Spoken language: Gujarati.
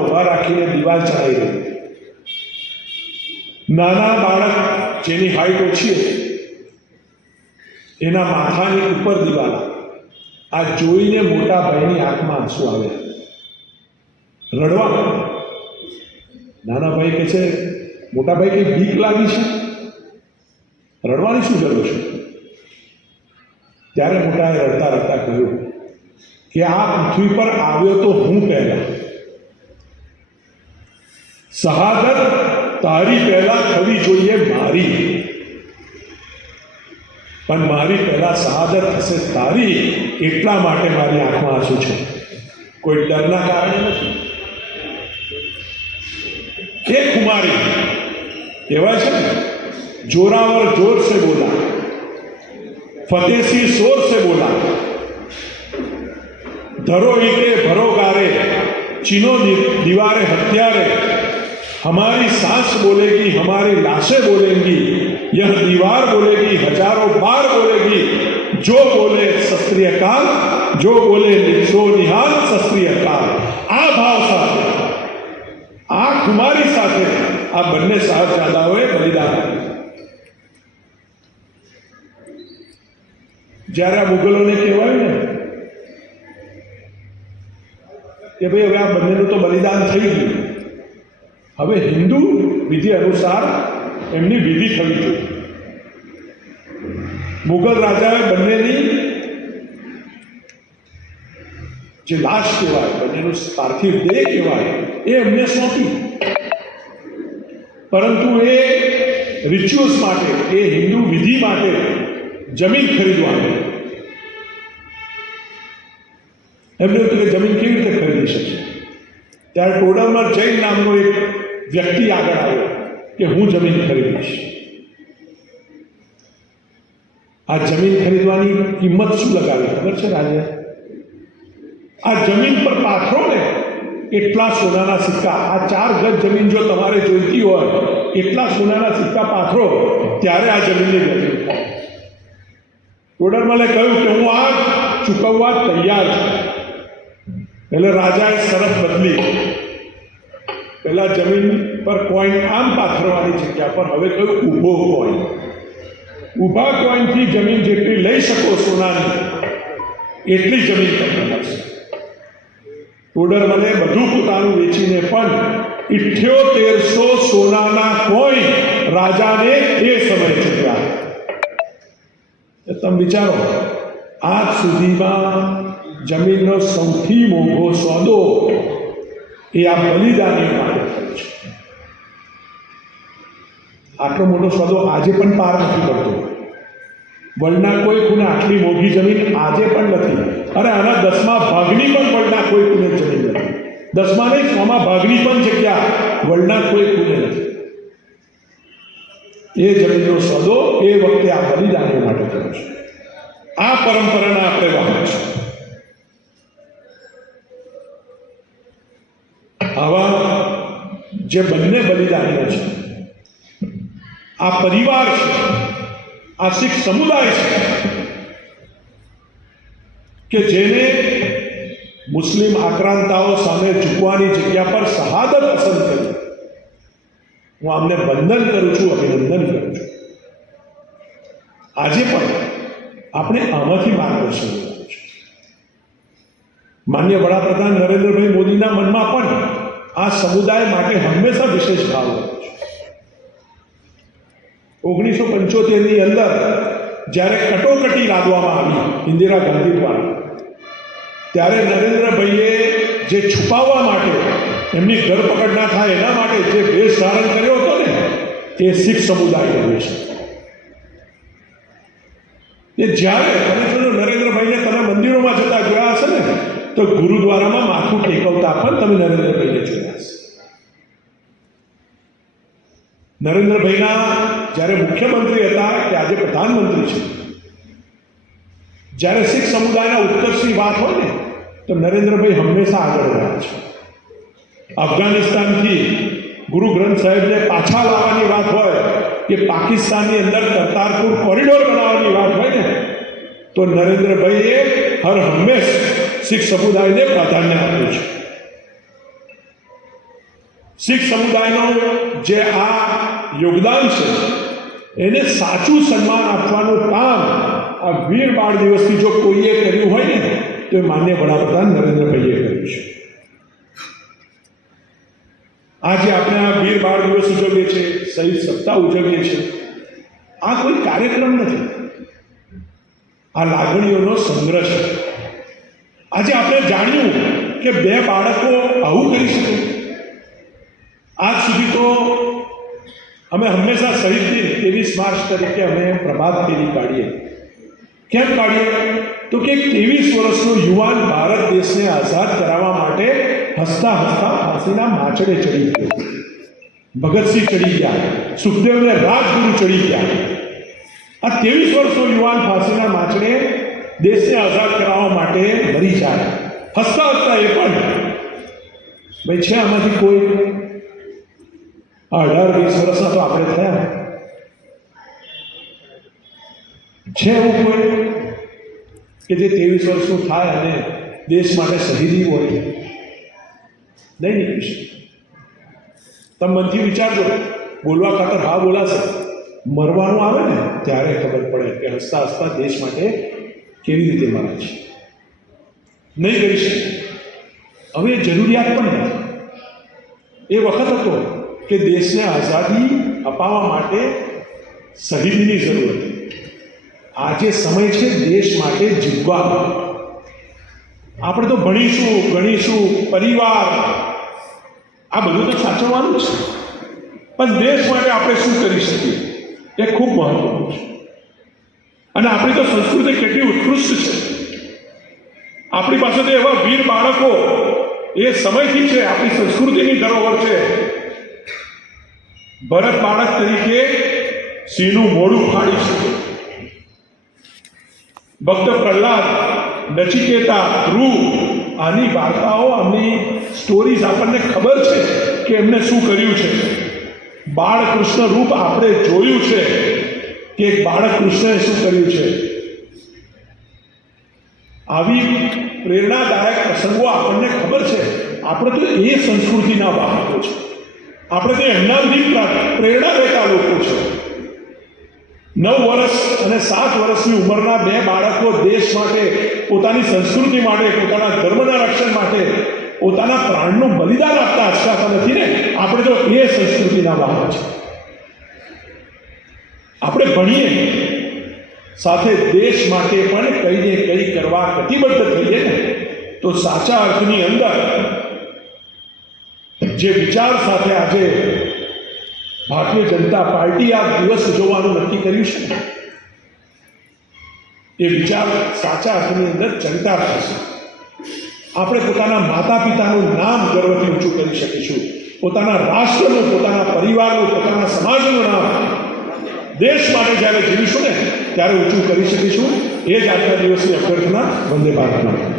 ઉભા રાખીને દિવાલ ચડાવી દે. નાના બાળક જેની હાઈટ ઓછી હતી એના માથાની ઉપર દિવાલ. આ જોઈને મોટા ભાઈની આંખમાં આંસુ આવ્યા. રડવા. નાના ભાઈ કહે છે, મોટા ભાઈ કઈ બીક લાગી છે? રડવાની શું જરૂર છે? ત્યારે મોટાએ રડતા રડતા કહ્યું કે આ પૃથ્વી પર આવ્યો તો હું પહેલા. શહાદત તારી પહેલા થવી જોઈએ મારી, પણ મારી પહેલા શહાદત થશે તારી. એટલા માટે મારી આંખમાં આંસુ છે, કોઈ ડરના કારણે નથી. એ કુમારી કહેવાય છે ને, જોરાવર જોર સે બોલા, ફતેહસિંહ શોર સે બોલા, धरो ईटे भरो गारे, चीनो दीवारे हत्यारे, हमारी सांस बोलेगी, हमारी लाशें बोलेंगी, यह दीवार बोलेगी, हजारों बार बोलेगी, जो बोले सत श्री अकाल, जो बोले सो निहाल सत श्री अकाल. आ भाव साथे, आ कुमारी साथे आ बन्ने साहबजादाओए बलिदान आप्યું. જ્યારે આ મુગલોને કહેવાયું ને કે ભાઈ હવે આ બંનેનું તો બલિદાન થઈ ગયું, હવે હિન્દુ વિધિ અનુસાર એમની વિધિ થવી જોઈએ. મુગલ રાજાએ બંનેની જે લાશ કહેવાય, બંનેનું પાર્થિવ દેહ કહેવાય, એ એમને સોંપી. પરંતુ એ રિચ્યુઅલ્સ માટે, એ હિન્દુ વિધિ માટે જમીન ખરીદવાની. એમને હતું કે જમીન કેવી રીતે ખરીદી શકશે? ત્યારે ટોડરમલ જૈન નામનો એક વ્યક્તિ આગળ આવ્યો કે હું જમીન ખરીદીશ. આ જમીન ખરીદવાની કિંમત શું લગાવી ખબર છે રાજા? આ જમીન પર પાથરો ને એટલા સોનાના સિક્કા. આ 4 ગજ જમીન જો તમારે જોઈતી હોય, એટલા સોનાના સિક્કા પાથરો, ત્યારે આ જમીનની વેલ્યુ થાય. ટોડરમલે કહ્યું કે હું આ ચૂકવવા તૈયાર છું. એટલે રાજાએ શરત બદલી. પહેલા જમીન પર કોઈન આમ પાથરવાની જગ્યા પર હવે કહ્યું ઊભો કોઈન. ઊભા કોઈનથી જમીન જેટલી લઈ શકો સોનાની, એટલી જમીન તમને મળશે. ટોડરમલે બધું પોતાનું વેચીને પણ 7800 સોનાના કોઈન રાજાને એ સમયે ચૂક્યા. તમે વિચારો, આજ સુધીમાં જમીનનો સૌથી મોંઘો સોદો એ આ બલિદાની માટે થયો છે. આટલો મોટો સોદો આજે પણ પાર નથી કરતો. વર્લ્ડના કોઈ ખૂણે આટલી મોંઘી જમીન આજે પણ નથી. અરે આના 10મા ભાગની પણ વર્લ્ડના કોઈ ખૂણે જમીન નથી. 10મા નહીં, 100મા ભાગની પણ જગ્યા વર્લ્ડના કોઈ ખૂણે નથી. એ જમીનનો સોદો એ વખતે આ બલિદાનીઓ માટે થયો છે. આ પરંપરાના આપણે વાહક છે. આવા જે બંને બલિદાનીઓ છે, આ પરિવાર છે, આ શીખ સમુદાય છે કે જેને મુસ્લિમ આક્રાંતાઓ સામે ઝૂકવાની જગ્યા પર શહાદત પસંદ કરી. હું આમને વંદન કરું છું, અભિનંદન કરું છું. આજે પણ આપણે આમાંથી માર્ગદર્શન લેવાનું છે. માનનીય વડાપ્રધાન નરેન્દ્રભાઈ મોદીના મનમાં પણ આ સમુદાય માટે હંમેશા વિશેષ ભાવ રહ્યો છે. 1975ની અંદર જ્યારે કટોકટી લાદવામાં આવી ઇન્દિરા ગાંધી દ્વારા, ત્યારે નરેન્દ્રભાઈએ જે છુપાવવા માટે, એમની ધરપકડ ના થાય એના માટે જે વેશ ધારણ કર્યો હતો ને, એ શીખ સમુદાયનો વેશ. એ જ્યારે તમે જો નરેન્દ્રભાઈને તમે મંદિરોમાં જતા જોયા હશે ને, તો ગુરુદ્વારામાં માથું ટેકવતા પણ તમે નરેન્દ્રભાઈને જોયા હશે. નરેન્દ્રભાઈના જ્યારે મુખ્યમંત્રી હતા કે આજે પ્રધાનમંત્રી છે, જ્યારે શીખ સમુદાયના ઉત્કર્ષની વાત હોય ને, તો નરેન્દ્રભાઈ હંમેશા આગળ રહ્યા છે. અફઘાનિસ્તાનથી ગુરુ ગ્રંથ સાહેબને પાછા લાવવાની વાત હોય કે પાકિસ્તાનની અંદર કરતારપુર કોરિડોર બનાવવાની વાત હોય ને, તો નરેન્દ્રભાઈએ હર હંમેશ શીખ સમુદાયને પ્રાધાન્ય આપ્યું છે. શીખ સમુદાયનો જે આ યોગદાન છે એને સાચું સન્માન આપવાનું કામ આ વીર બાળ દિવસથી જો કોઈએ કર્યું હોય ને તો એ માન્ય વડાપ્રધાન નરેન્દ્રભાઈએ કર્યું છે. આજે આપણે આ વીર બાળ દિવસ ઉજવીએ છીએ, શહીદ સપ્તાહ ઉજવીએ છીએ. આ કોઈ કાર્યક્રમ નથી, આ લાગણીઓનો સંગ્રહ છે. આજે આપણે જાણ્યું કે 2 બાળકો આવું કરી શકે. આજ સુધી તો અમે હંમેશા શહીદ દિન 23 માર્ચ તરીકે અમે પ્રભાત ફેરી કાઢીએ. કેમ કાઢીએ? તો કે 23 વર્ષનો યુવાન ભારત દેશને આઝાદ કરાવવા માટે હસતા હસતા ફાંસીના માચડે ચડી ગયો. ભગતસિંહ ચડી ગયા, સુખદેવને રાજગુરુ ચડી ગયા. આ 23 વર્ષનો યુવાન ફાંસીના માચડે દેશને આઝાદ કરાવવા માટે મરી જાય, હસતા હસતા. એ પણ ભાઈ છે આમાંથી કોઈ 18-20 વર્ષના તો આપણે થયા છે એવું કોઈ કે જે 23 વર્ષનું થાય અને દેશ માટે શહીદી હોય? નહીં નીકળી શકે. તમે મનથી વિચારજો, બોલવા ખાતર હા બોલાશે, મરવાનું આવે ને ત્યારે ખબર પડે કે હસતા હસતા દેશ માટે કેવી રીતે મરે છે. નહીં કરી શકે. હવે એ જરૂરિયાત પણ નથી. એ વખત હતો કે દેશને આઝાદી અપાવવા માટે શહીદીની જરૂર હતી. આજે સમય છે દેશ માટે જીવવાનો. આપણે તો ભણીશું, ગણીશું, પરિવાર આ બધું તો સાચવવાનું છે, પણ દેશ માટે આપણે શું કરી શકીએ એ ખૂબ મહત્વનું છે. અને આપણી તો સંસ્કૃતિ કેટલી ઉત્કૃષ્ટ છે. આપણી પાસે તો એવા વીર બાળકો એ સમયથી છે, આપણી સંસ્કૃતિની ધરોહર છે. ભરત બાળક તરીકે સિંહનું મોઢું ફાડી શકે. ભક્ત પ્રહલાદ, નચિકેતા, ધ્રુવ, આની વાર્તાઓ, આમની સ્ટોરીઝ આપણને ખબર છે કે એમને શું કર્યું છે. બાળકૃષ્ણ રૂપ આપણે જોયું છે કે એક બાળક કૃષ્ણએ શું કર્યું છે. આવી પ્રેરણાદાયક પ્રસંગો આપણને ખબર છે. આપણે તો એ સંસ્કૃતિના વાહકો છે. આપણે તો એમનાથી પ્રેરણા લેતા લોકો છે. 9 વર્ષ અને 7 વર્ષની ઉંમરના 2 બાળકો દેશ માટે, પોતાની સંસ્કૃતિ માટે, પોતાના ધર્મના રક્ષણ માટે પોતાના પ્રાણનું બલિદાન આપતા અટકાતા નથી ને. આપણે તો એ સંસ્કૃતિના વાહક છે. આપણે ભણીએ, સાથે દેશ માટે પણ કંઈ ને કંઈ કરવા કટિબદ્ધ થઈએ ને તો સાચા અર્થની અંદર જે વિચાર સાથે આજે ભારતીય જનતા પાર્ટી આ દિવસ ઉજવવાનું નક્કી કર્યું છે, એ વિચાર સાચા અર્થની અંદર ચરિતાર્થ થશે. આપણે પોતાના માતા પિતાનું નામ ગર્વથી ઊંચું કરી શકીશું. પોતાના રાષ્ટ્રનું, પોતાના પરિવારનું, પોતાના સમાજનું નામ દેશ માટે જ્યારે જીવીશું ને ત્યારે ઊંચું કરી શકીશું. એ જ આજના દિવસની અભ્યર્થના. વંદે ભારત.